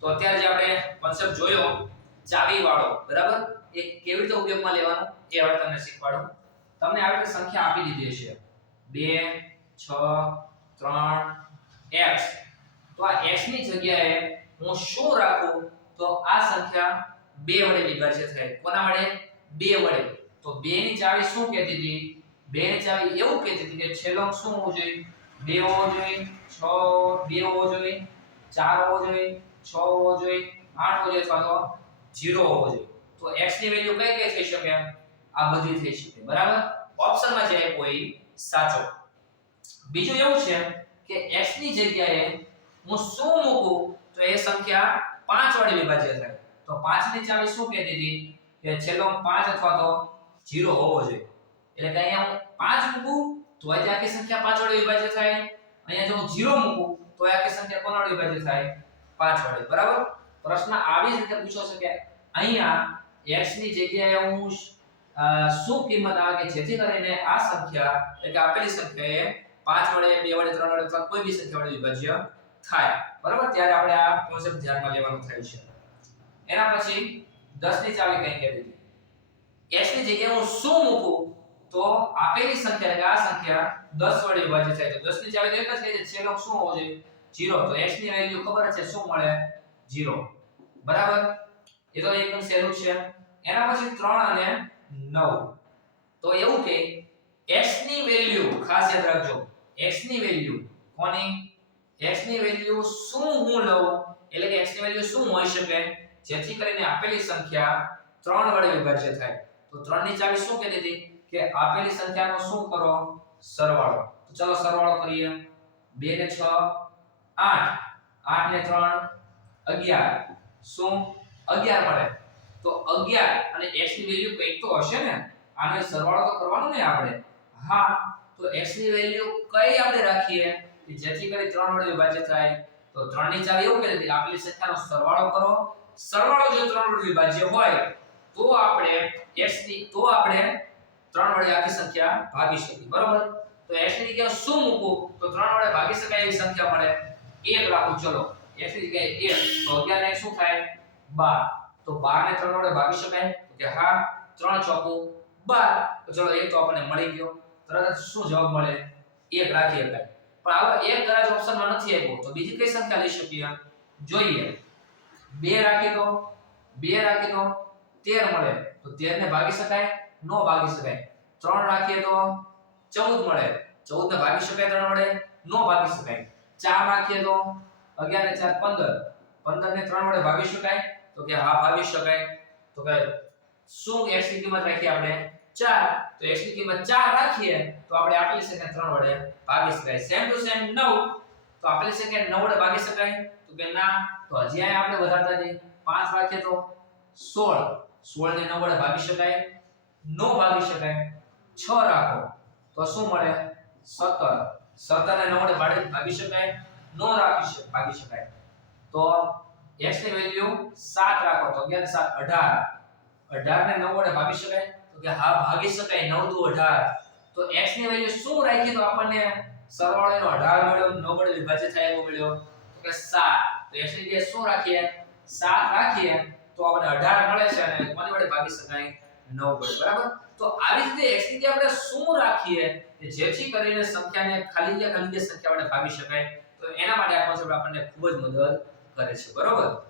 તો અત્યારે જે આપણે કોન્સેપ્ટ જોયો ચાવી વાળો બરાબર? એ કેવી રીતે ઉપયોગમાં લેવાનો? એ હવે તમને શીખવાડું. તમને આવી રીતે સંખ્યા આપી દીધી છે 2 6 3 x તો આ x ની જગ્યાએ હું શું રાખું? તો આ સંખ્યા 2 વડે વિભાજ્ય થાય. કોના વડે? 2 વડે. તો 2 ની ચાવી શું કહેતી હતી? 2 ની ચાવી એવું કહેતી હતી કે છેલ્લો અંક શું હોવો જોઈએ? 2 હોવો જોઈએ 6 2 હોવો જોઈએ 4 હોવો જોઈએ 6 હોવો જોઈએ 8 હોવો જોઈએ અથવા તો 0 હોવો જોઈએ. તો x ની વેલ્યુ કઈ કઈ થઈ શકે? આ બધી થઈ શકે. બરાબર? ઓપ્શનમાં જે આપ્યો એ સાચો. બીજું એવું છે કે x ની જગ્યાએ હું શું મૂકું? તો એ સંખ્યા 5 વડે વિભાજ્ય થાય. તો 5 ની ચાવી શું કહેતી હતી? કે છેલ્લો 5 અથવા તો 0 હોવો જોઈએ. એટલે કે અહીંયા હું 5 મૂકું, તો આ આખી સંખ્યા 5 વડે વિભાજ્ય થાય. અહીંયા જો હું 0 મૂકું, તો આખી સંખ્યા કોના વડે વિભાજ્ય થાય? 5 વડે બરાબર? પ્રશ્ન આવી જ રીતે પૂછો છે અહીંયા x ની જગ્યાએ હું શું કિંમત આવે કે જેથી કરીને આ સંખ્યા, એટલે કે આપેલી સંખ્યા એ 5 વડે 2 વડે 3 વડે અથવા કોઈ બી સંખ્યા વડે વિભાજ્ય થાય. બરાબર? ત્યારે આપણે આ કોન્સેપ્ટ ધ્યાનમાં લેવાનું થાય છે. એના પછી 10 ની ચાવી કઈ કહેવી હતી x ની જગ્યાએ હું શું મૂકું? તો આપેલી સંખ્યા, એટલે આ સંખ્યા 10 વડે વિભાજ્ય થાય. તો 10 ની ચાવી એક જ કહે છે છેલ્લો શું હોવો જોઈએ? 0 તો x ની વેલ્યુ ખબર છે? શું મળે? 0 બરાબર? એ તો એકદમ સહેલું છે. એના પછી 3 અને 9 તો એવું કે x ની વેલ્યુ ખાસ યાદ રાખજો x ની વેલ્યુ કોની? X ની વેલ્યુ શું હું લઉં? એટલે કે x ની વેલ્યુ શું હોઈ શકે? જેથી કરીને આપેલી સંખ્યા 3 વડે વિભાજ્ય થાય. તો 3 ની ચાવી શું કહેતી હતી? કે આપેલી સંખ્યાનો શું કરો? સરવાળો. તો ચલો સરવાળો કરીએ. 2 ને 6 8 8 ને 3 11 શું? 11 મળે. તો 11 અને x ની વેલ્યુ કંઈક તો હશે ને? આનો સરવાળો તો કરવાનો ને આપણે. હા, તો x ની વેલ્યુ કઈ આપણે રાખીએ? કે જેથી કરી 3 વડે વિભાજ્ય થાય. તો 3 ની ચાવી એવું કહે કે આપેલી સંખ્યાનો સરવાળો કરો. સરવાળો જો 3 વડે વિભાજ્ય હોય, તો આપણે x ની, તો આપણે 3 વડે આખી સંખ્યા ભાગી શકીએ. બરોબર? તો x ની જગ્યાએ શું મૂકું તો 3 વડે ભાગી શકાય એવી સંખ્યા મળે. 1 રાખું ચલો x ની જગ્યાએ 1 તો 11 ને શું થાય? 12 તો 12 ને 3 વડે ભાગી શકાય? તો કે હા 3 ચોકું 12 તો ચલો એ તો આપણને મળી ગયો. તરત શું જવાબ મળે? 1 રાખી શકાય. પણ હવે એક કદાચ ઓપ્શનમાં નથી આવ્યો તો બીજી કઈ સંખ્યા લઈ શકીએ? જોઈએ. 2 રાખી દો. 2 રાખી દો. 13 મળે. તો 13 ને ભાગી શકાય? નો ભાગી શકાય. 3 રાખીએ તો 14 મળે. 14 ને ભાગી શકાય 3 વડે? નો ભાગી શકાય. 4 રાખીએ તો 11 ને 4 15 15 ને 3 વડે ભાગી શકાય? તો કે હા, ભાગી શકાય. તો કે શું x ની કિંમત રાખી આપણે? 4 તો x ની કિંમત 4 રાખીએ, તો આપણે આપેલી સંખ્યા 3 વડે ભાગી શકાય. સેમ ટુ સેમ 9 તો આપેલી સંખ્યા 9 વડે ભાગી શકાય? તો કે ના. તો હજી અહીંયા આપણે વધારતા જઈએ. 5 રાખીએ તો 16 16 ને 9 વડે ભાગી શકાય. 9 ભાગી શકાય. 6 રાખો. તો શું મળે? 17 17 ને 9 વડે ભાગી ભાગી શકાય, નો રાખી શકાય ભાગી શકાય. તો x ની વેલ્યુ 7 રાખો, તો 11 7 18 18 ને 9 વડે ભાગી શકાય? તો કે હા, ભાગી શકાય 9 દુ 18 તો x ની વેલ્યુ શું રાખી, તો આપણને સરવાળો એનો 18 મળ્યો 9 વડે વિભાજિત થાય એવો મળ્યો. તો કે 7 તો x ની જગ્યાએ શું રાખીએ? 7 રાખીએ, તો આપણને 18 મળે છે અને કોની વડે ભાગી શકાય? 9 પડે બરાબર? તો આવી રીતે x ની આપણે શું રાખીએ કે જેથી કરીને સંખ્યાને ખાલી જગ્યા ખાલી જગ્યા સંખ્યા વડે ભાગી શકાય? તો એના માટે આ કોન્સેપ્ટ આપણને ખૂબ જ મદદ કરે છે, બરોબર?